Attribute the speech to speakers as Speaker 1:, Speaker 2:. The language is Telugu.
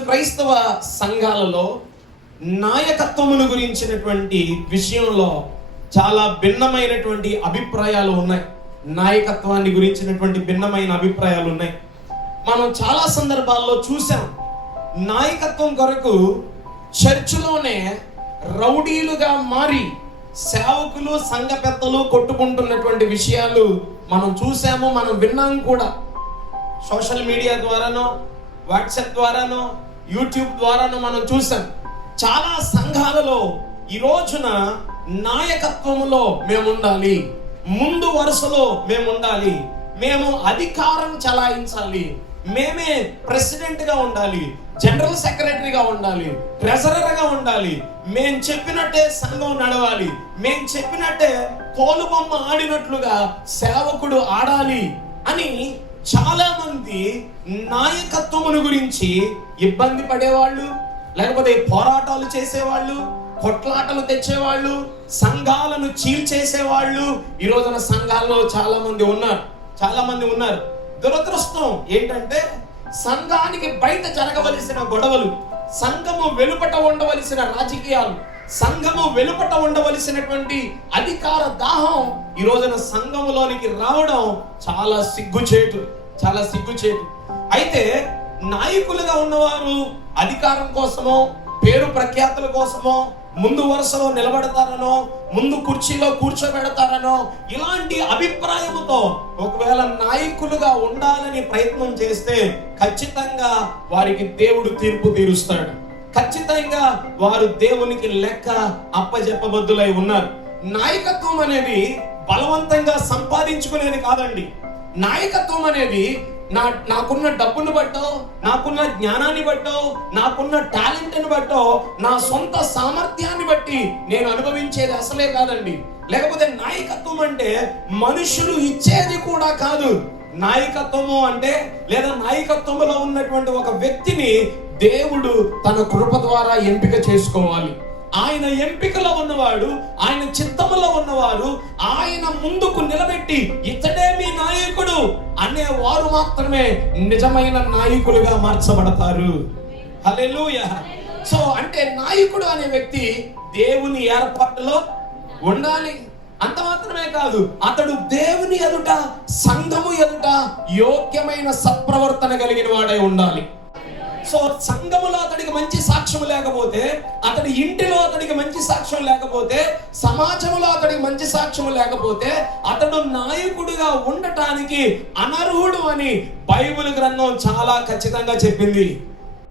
Speaker 1: క్రైస్తవ సంఘాలలో నాయకత్వమును గురించినటువంటి విషయంలో చాలా భిన్నమైనటువంటి అభిప్రాయాలు ఉన్నాయి. నాయకత్వాన్ని గురించినటువంటి భిన్నమైన అభిప్రాయాలు ఉన్నాయి. మనం చాలా సందర్భాల్లో చూసాం నాయకత్వం కొరకు చర్చిలోనే రౌడీలుగా మారి సేవకులు సంఘ పెద్దలు కొట్టుకుంటున్నటువంటి విషయాలు మనం చూసాము మనం విన్నాం కూడా. సోషల్ మీడియా ద్వారానో వాట్సాప్ ద్వారానో యూట్యూబ్ ద్వారాను మనం చూసాం. చాలా సంఘాలలో ఈ రోజున నాయకత్వంలో మేము ఉండాలి ముందు వరుసలో మేము ఉండాలి మేము అధికారం చలాయించాలి. మేమే ప్రెసిడెంట్గా ఉండాలి. జనరల్ సెక్రటరీగా ఉండాలి. ట్రెజరర్గా ఉండాలి. మేం చెప్పినట్టే సంఘం నడవాలి. మేం చెప్పినట్టే తోలుబొమ్మ ఆడినట్లుగా సేవకుడు ఆడాలి అని చాలా మంది నాయకత్వమును గురించి ఇబ్బంది పడేవాళ్ళు లేకపోతే పోరాటాలు చేసేవాళ్ళు కొట్లాటలు తెచ్చేవాళ్ళు సంఘాలను చీల్చేసేవాళ్ళు ఈ రోజున సంఘాల్లో చాలా మంది ఉన్నారు. చాలా మంది ఉన్నారు. దురదృష్టం ఏంటంటే సంఘానికి బయట జరగవలసిన గొడవలు సంఘము వెలుపట ఉండవలసిన రాజకీయాలు సంఘము వెలుపట ఉండవలసినటువంటి అధికార దాహం ఈ రోజున సంఘములోనికి రావడం చాలా సిగ్గుచేటు. చాలా సిగ్గుచేటు అయితే నాయకులుగా ఉన్నవారు అధికారం కోసమో పేరు ప్రఖ్యాతుల కోసమో ముందు వరుసలో నిలబడతారనో ముందు కుర్చీలో కూర్చోబెడతారనో ఇలాంటి అభిప్రాయంతో ఒకవేళ నాయకులుగా ఉండాలని ప్రయత్నం చేస్తే ఖచ్చితంగా వారికి దేవుడు తీర్పు తీరుస్తాడు. ఖచ్చితంగా వారు దేవునికి లెక్క అప్పజెప్పబద్దులై ఉన్నారు. నాయకత్వం అనేది బలవంతంగా సంపాదించుకునేది కాదండి. నాయకత్వం అనేది నా నాకున్న డబ్బును బట్టో నాకున్న జ్ఞానాన్ని బట్టో నాకున్న టాలెంట్ని బట్టో నా సొంత సామర్థ్యాన్ని బట్టి నేను అనుభవించేది అసలే కాదండి. లేకపోతే నాయకత్వం అంటే మనుషులు ఇచ్చేది కూడా కాదు. నాయకత్వము అంటే లేదా నాయకత్వంలో ఉన్నటువంటి ఒక వ్యక్తిని దేవుడు తన కృప ద్వారా ఎంపిక చేసుకోవాలి. ఆయన ఎంపికలో ఉన్నవాడు ఆయన చిత్తములో ఉన్నవారు ఆయన ముందుకు నిలబెట్టి ఇతడే మీ నాయకుడు అనే వారు మాత్రమే నిజమైన నాయకులుగా మార్చబడతారు. హల్లెలూయా. సో అంటే నాయకుడు అనే వ్యక్తి దేవుని ఏర్పాటులో ఉండాలి. అంత మాత్రమే కాదు అతడు దేవుని ఎదుట సంఘము ఎదుట యోగ్యమైన సత్ప్రవర్తన కలిగిన వాడై ఉండాలి. సో సంఘములో అతడికి మంచి సాక్ష్యం లేకపోతే అతడి ఇంటిలో అతడికి మంచి సాక్ష్యం లేకపోతే సమాజంలో అతడికి మంచి సాక్ష్యం లేకపోతే అతడు నాయకుడిగా ఉండటానికి అనర్హుడు అని బైబిల్ గ్రంథం చాలా ఖచ్చితంగా చెప్పింది.